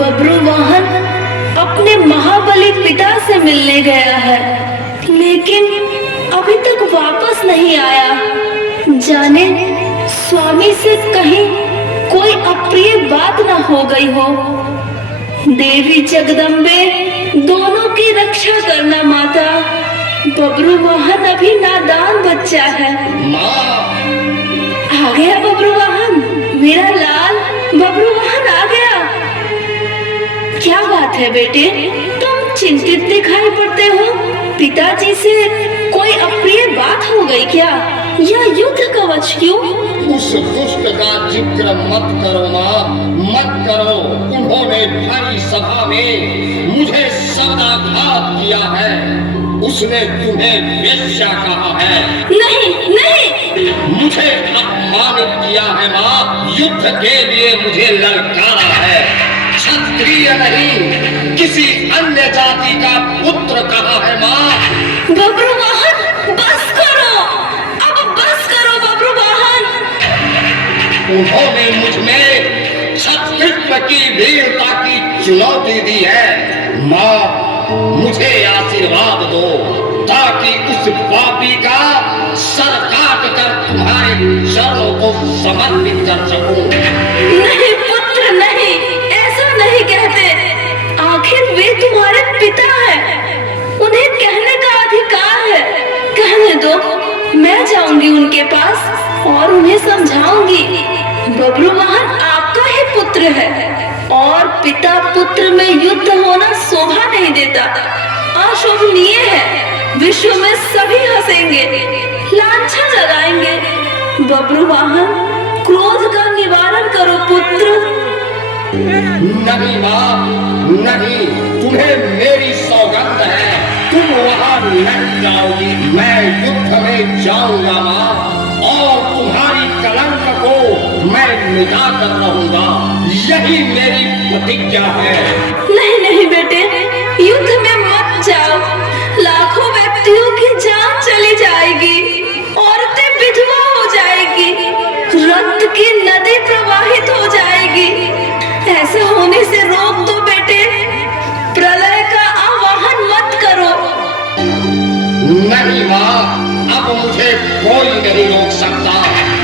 बब्रुवाहन अपने महाबली पिता से मिलने गया है, लेकिन अभी तक वापस नहीं आया। जाने स्वामी से कहीं कोई अप्रिय बात न हो गई हो। देवी जगदम्बे, दोनों की रक्षा करना माता। बब्रुवाहन अभी नादान बच्चा है। माँ, आ गया बब्रुवाहन, मेरा लाल बब्रुवाहन आ गया। क्या बात है बेटे, तुम चिंतित दिखाई पड़ते हो। पिताजी से कोई अप्रिय बात हो गई क्या? या युद्ध कवच क्यों? उस दुष्ट का जिक्र मत करो माँ, मत करो। उन्होंने भरी सभा में मुझे शब्दाघात किया है। उसने तुम्हें वेश्या कहा है। नहीं नहीं, मुझे अपमानित किया है माँ। युद्ध के लिए मुझे ललकारा है। क्षत्रिय नहीं, किसी अन्य जाति का पुत्र कहा है माँ। बब्रुवाहन, बस करो, अब बस करो बब्रुवाहन। उन्होंने मुझ में क्षत्रित्व की वीरता की चुनौती दी है। माँ, मुझे आशीर्वाद दो ताकि उस पापी का सर काट कर तुम्हारे चरणों को समर्पित कर सकूं। नहीं पुत्र नहीं, ऐसा नहीं कहते। आखिर वे तुम्हारे पिता हैं, उन्हें कहने का अधिकार है। कहने दो, मैं जाऊंगी उनके पास और उन्हें समझाऊंगी। बब्रुवाहन आपका ही पुत्र है और पिता पुत्र में युद्ध होना शोभा नहीं देता, अशोभनीय है। विश्व में सभी हंसेंगे, लांछन लगाएंगे। बब्रुवाहन, क्रोध का निवारण करो पुत्र। नहीं माँ, नहीं, तुम्हें मेरी सौगंध है। तुम वहां नहीं जाओगी, मैं युद्ध में जाऊंगा माँ, और तुम्हारी कलंक को मैं मिटा कर रहूंगा। यही मेरी प्रतिज्ञा है। नहीं नहीं बेटे, युद्ध में मत जाओ। लाखों व्यक्तियों की जान चली जाएगी, औरतें विधवा हो जाएगी, रक्त की नदी प्रवाहित हो जाएगी। ऐसा होने से रोक दो बेटे, प्रलय का आवाहन मत करो। नहीं माँ, अब मुझे कोई नहीं रोक सकता।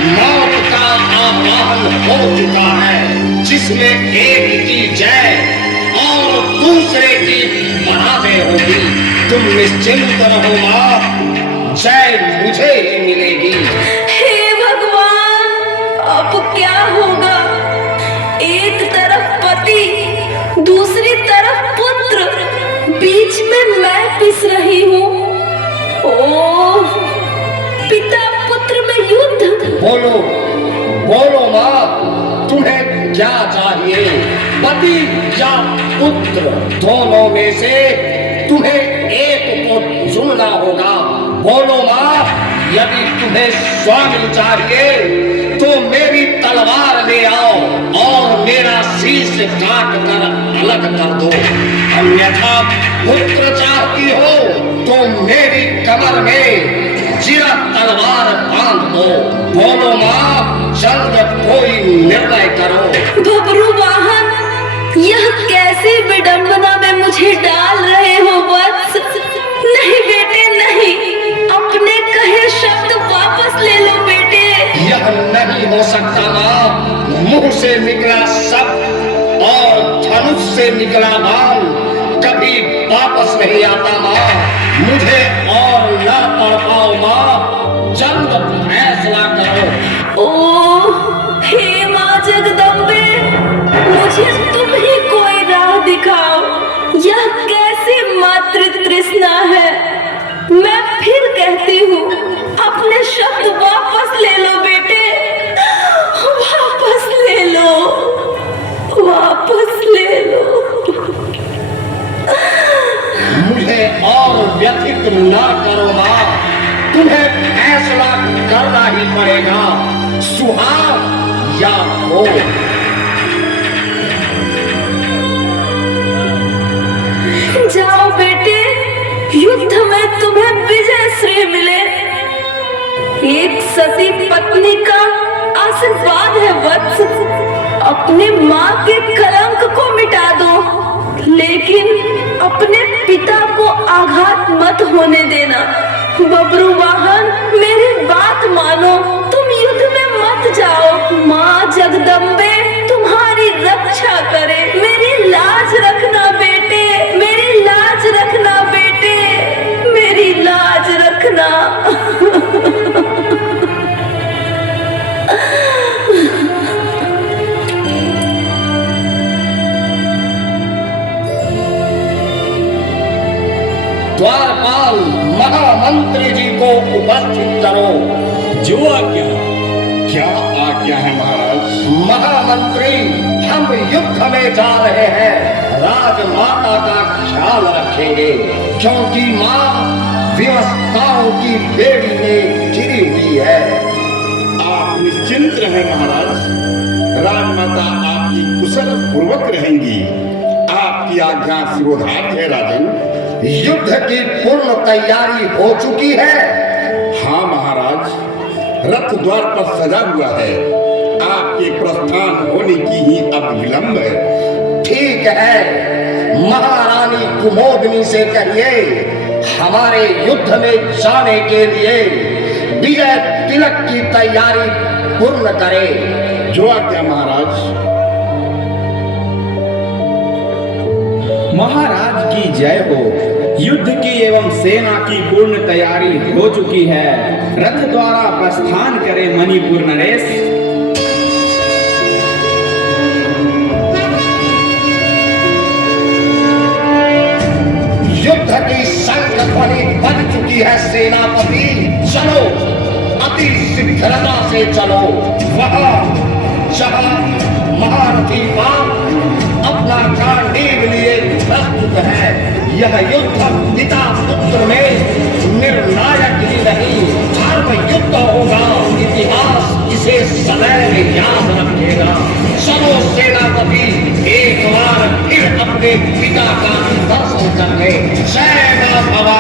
मौत का आवाहन हो चुका है, जिसमें एक की जय और दूसरे की पराजय होगी। तुम निश्चिंत रहो माँ, जय मुझे ही मिलेगी। हे भगवान, अब क्या होगा? एक तरफ पति, दूसरी तरफ पुत्र, बीच में मैं पिस रही हूँ। ओह, पिता पुत्र में युद्ध। बोलो बोलो माँ, तुम्हें क्या चाहिए? पति या पुत्र, दोनों में से तुम्हें एक को चुनना होगा। बोलो माँ, यदि तुम्हें स्वामी चाहिए तो मेरी तलवार ले आओ और मेरा शीश काट कर अलग कर दो। अन्यथा पुत्र चाहती हो तो मेरी कमर में चिरा तलवार बांध दो। बोलो माँ, जल्द कोई निर्णय करो। बब्रुवाहन, यह कैसी विडंबना में मुझे डाल रहे हो वत्स? नहीं बेटे नहीं, अपने कहे शब्द वापस ले लो बेटे। यह नहीं हो सकता माँ। मुंह से निकला शब्द और धनुष से निकला बाण कभी वापस नहीं आता माँ। मुझे और ना तड़पाओ माँ, जल्द फैसला करो। ओह, हे माँ जगदम्बे, मुझे तुम ही कोई राह दिखाओ। यह कैसी मातृ तृष्णा है। मैं फिर कहती हूँ, अपने शब्द वापस ले लो बेटे, वापस ले लो, वापस ले लो। मुझे और व्यथित ना करो माँ, तुम्हें फैसला करना ही पड़ेगा, सुहाग या भोग। जाओ बेटे, युद्ध में तुम्हें विजय श्री मिले। एक सती पत्नी का आशीर्वाद है वत्स। अपनी माँ के कलंक को मिटा दो, लेकिन अपने पिता को आघात मत होने देना। बब्रू वाहन, मेरी बात मानो, तुम युद्ध में मत जाओ। माँ जगदम्बे तुम्हारी रक्षा करे। मेरी लाज रखना बेटे, मेरी लाज रखना बेटे, मेरी लाज रखना। द्वारपाल महामंत्री जी को उपस्थित करो। जो आज्ञा। क्या आज्ञा है महाराज? महामंत्री, हम युद्ध में जा रहे हैं, राजमाता का ख्याल रखेंगे, क्योंकि माँ व्यवस्थाओं की बेड़ी में घिरी हुई है। आप निश्चिंत रहें महाराज, राजमाता आपकी कुशल पूर्वक रहेंगी। आपकी आज्ञा शिरोधार्य है राजन। युद्ध की पूर्ण तैयारी हो चुकी है। हाँ महाराज, रथ द्वार पर सजा हुआ है। आपके प्रस्थान होने की ही अब विलंब है। ठीक है, महारानी कुमोदनी से कहिए हमारे युद्ध में जाने के लिए विजय तिलक की तैयारी पूर्ण करे। जो आज्ञा महाराज। महाराज की जय हो। युद्ध की एवं सेना की पूर्ण तैयारी हो चुकी है। रथ द्वारा प्रस्थान करे मणिपुर नरेश। युद्ध की शंख ध्वनि बज चुकी है सेनापति। चलो, अति शीघ्रता से चलो। वहां जहां महारथी बाप अपना गांडीव लिए प्रस्तुत है, यह युद्ध पिता पुत्र में निर्णायक ही नहीं, धर्म युद्ध होगा। इतिहास इसे सदैव याद रखेगा। चलो सेनापति, एक बार फिर अपने पिता का दर्शन करने। जय मां भवानी।